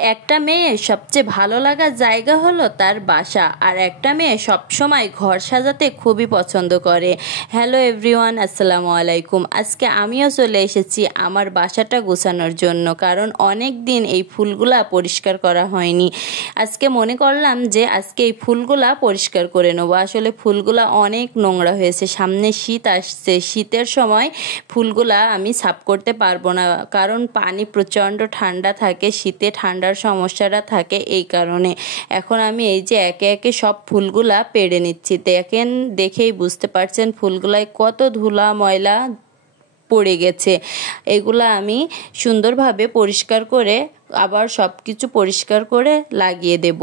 একটা মেয়ে সবচেয়ে ভালো লাগার জায়গা হলো তার বাসা, আর একটা মেয়ে সবসময় ঘর সাজাতে খুবই পছন্দ করে। হ্যালো এভরিওয়ান, আসসালামু আলাইকুম। আজকে আমিও চলে এসেছি আমার বাসাটা গোছানোর জন্য, কারণ অনেক দিন এই ফুলগুলা পরিষ্কার করা হয়নি। আজকে মনে করলাম যে আজকে এই ফুলগুলা পরিষ্কার করে নেবো। আসলে ফুলগুলা অনেক নোংরা হয়েছে, সামনে শীত আসছে, শীতের সময় ফুলগুলা আমি সাফ করতে পারবো না, কারণ পানি প্রচণ্ড ঠান্ডা থাকে, শীতে ঠান্ডার সমস্যাটা থাকে, এই কারণে এখন আমি এই যে একে একে সব ফুলগুলা পেড়ে নিচ্ছি। দেখেন, দেখেই বুঝতে পারছেন ফুলগুলায় কত ধুলা ময়লা পড়ে গেছে। এগুলা আমি সুন্দরভাবে পরিষ্কার করে আবার সব কিছু পরিষ্কার করে লাগিয়ে দেব।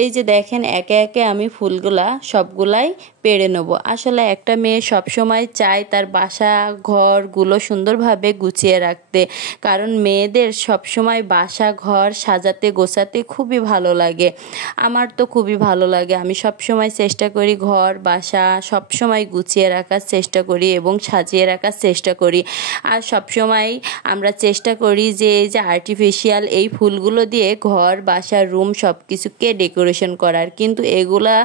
এই যে দেখেন, একে একে আমি ফুলগুলা সবগুলাই পেড়ে নেব। আসলে একটা মেয়ে সবসময় চায় তার বাসা ঘরগুলো সুন্দরভাবে গুছিয়ে রাখতে, কারণ মেয়েদের সবসময় বাসা ঘর সাজাতে গোছাতে খুবই ভালো লাগে। আমার তো খুবই ভালো লাগে, আমি সবসময় চেষ্টা করি ঘর বাসা সবসময় গুছিয়ে রাখার চেষ্টা করি এবং সাজিয়ে রাখার চেষ্টা করি। আর সবসময় আমরা চেষ্টা করি যে এই যে আর্টিফিশিয়াল এই ফুলগুলো দিয়ে ঘর বাসা রুম সব কিছুকে ডেকোরেশন করার, কিন্তু এগুলা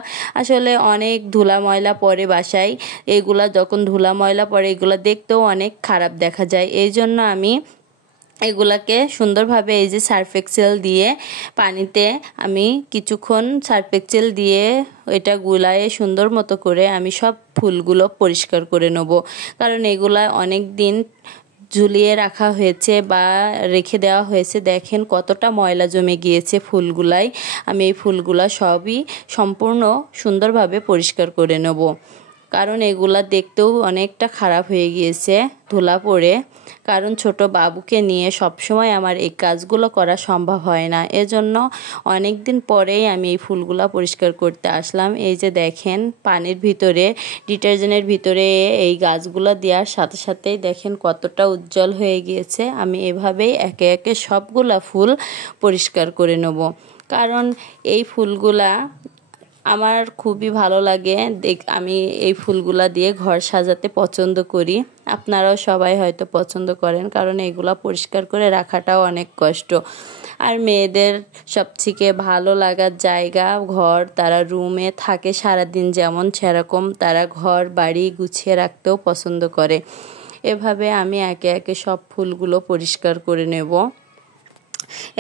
আসলে অনেক ধুলা ময়লা পড়ে বাসায়। এগুলা যখন ধুলা ময়লা পড়ে এগুলা দেখতেও অনেক খারাপ দেখা যায়। এই জন্য আমি এগুলাকে সুন্দরভাবে এই যে সার্ফ এক্সেল দিয়ে পানিতে আমি কিছুক্ষণ সার্ফ এক্সেল দিয়ে এটা গুলায়ে সুন্দর মতো করে আমি সব ফুলগুলো পরিষ্কার করে নেব, কারণ এগুলা অনেক দিন ঝুলিয়ে রাখা হয়েছে বা রেখে দেওয়া হয়েছে। দেখেন কতটা ময়লা জমে গিয়েছে ফুলগুলায়। আমি এই ফুলগুলা সবই সম্পূর্ণ সুন্দরভাবে পরিষ্কার করে নেব, কারণ এগুলা দেখতেও অনেকটা খারাপ হয়ে গিয়েছে ধুলা পড়ে। কারণ ছোট বাবুকে নিয়ে সবসময় আমার এই কাজগুলো করা সম্ভব হয় না, এজন্য অনেক দিন পরেই আমি এই ফুলগুলা পরিষ্কার করতে আসলাম। এই যে দেখেন, পানির ভিতরে ডিটারজেন্টের ভিতরে এই গাছগুলো দেওয়ার সাথে সাথেই দেখেন কতটা উজ্জ্বল হয়ে গিয়েছে। আমি এভাবেই একে একে সবগুলা ফুল পরিষ্কার করে নেব, কারণ এই ফুলগুলা আমার খুবই ভালো লাগে। আমি এই ফুলগুলা দিয়ে ঘর সাজাতে পছন্দ করি, আপনারাও সবাই হয়তো পছন্দ করেন, কারণ এগুলা পরিষ্কার করে রাখাটাও অনেক কষ্ট। আর মেয়েদের সবথেকে ভালো লাগার জায়গা ঘর, তারা রুমে থাকে সারাদিন যেমন, সেরকম তারা ঘর বাড়ি গুছিয়ে রাখতেও পছন্দ করে। এভাবে আমি একে একে সব ফুলগুলো পরিষ্কার করে নেব।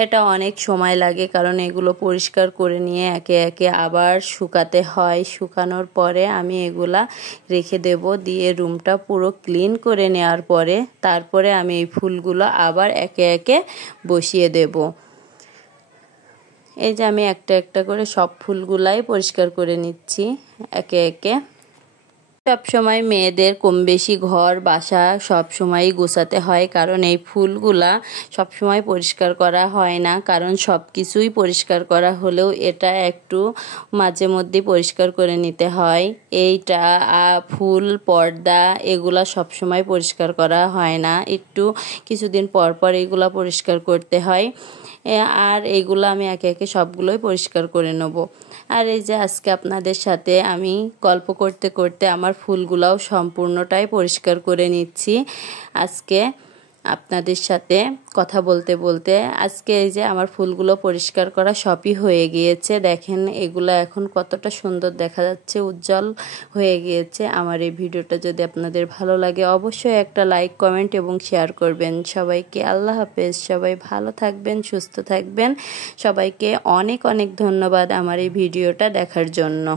এটা অনেক সময় লাগে, কারণ এগুলো পরিষ্কার করে নিয়ে একে একে আবার শুকাতে হয়। শুকানোর পরে আমি এগুলা রেখে দেব, দিয়ে রুমটা পুরো ক্লিন করে নেওয়ার পরে তারপরে আমি এই ফুলগুলো আবার একে একে বসিয়ে দেব। এই যে আমি একটা একটা করে সব ফুলগুলাই পরিষ্কার করে নিচ্ছি একে একে। সব সময় মেয়েদের কম বেশি ঘর বাসা সব সময়ই গোছাতে হয়, কারণ এই ফুলগুলা সব সময় পরিষ্কার করা হয় না, কারণ সব কিছুই পরিষ্কার করা হলেও এটা একটু মাঝে মধ্যে পরিষ্কার করে নিতে হয়। এইটা ফুল পর্দা এগুলা সব সময় পরিষ্কার করা হয় না, একটু কিছুদিন পর পর এগুলা পরিষ্কার করতে হয়। আর এইগুলো আমি একে একে সবগুলোই পরিষ্কার করে নেব। আর এই যে আজকে আপনাদের সাথে আমি গল্প করতে করতে আমার ফুলগুলাও সম্পূর্ণটাই পরিষ্কার করে নিচ্ছি। আজকে আপনাদের সাথে কথা বলতে বলতে আজকে এই যে আমার ফুলগুলো পরিষ্কার করা সবই হয়ে গিয়েছে। দেখেন এগুলো এখন কতটা সুন্দর দেখা যাচ্ছে, উজ্জ্বল হয়ে গিয়েছে। আমার এই ভিডিওটা যদি আপনাদের ভালো লাগে অবশ্যই একটা লাইক কমেন্ট এবং শেয়ার করবেন। সবাইকে আল্লাহ হাফেজ, সবাই ভালো থাকবেন সুস্থ থাকবেন। সবাইকে অনেক অনেক ধন্যবাদ আমার এই ভিডিওটা দেখার জন্য।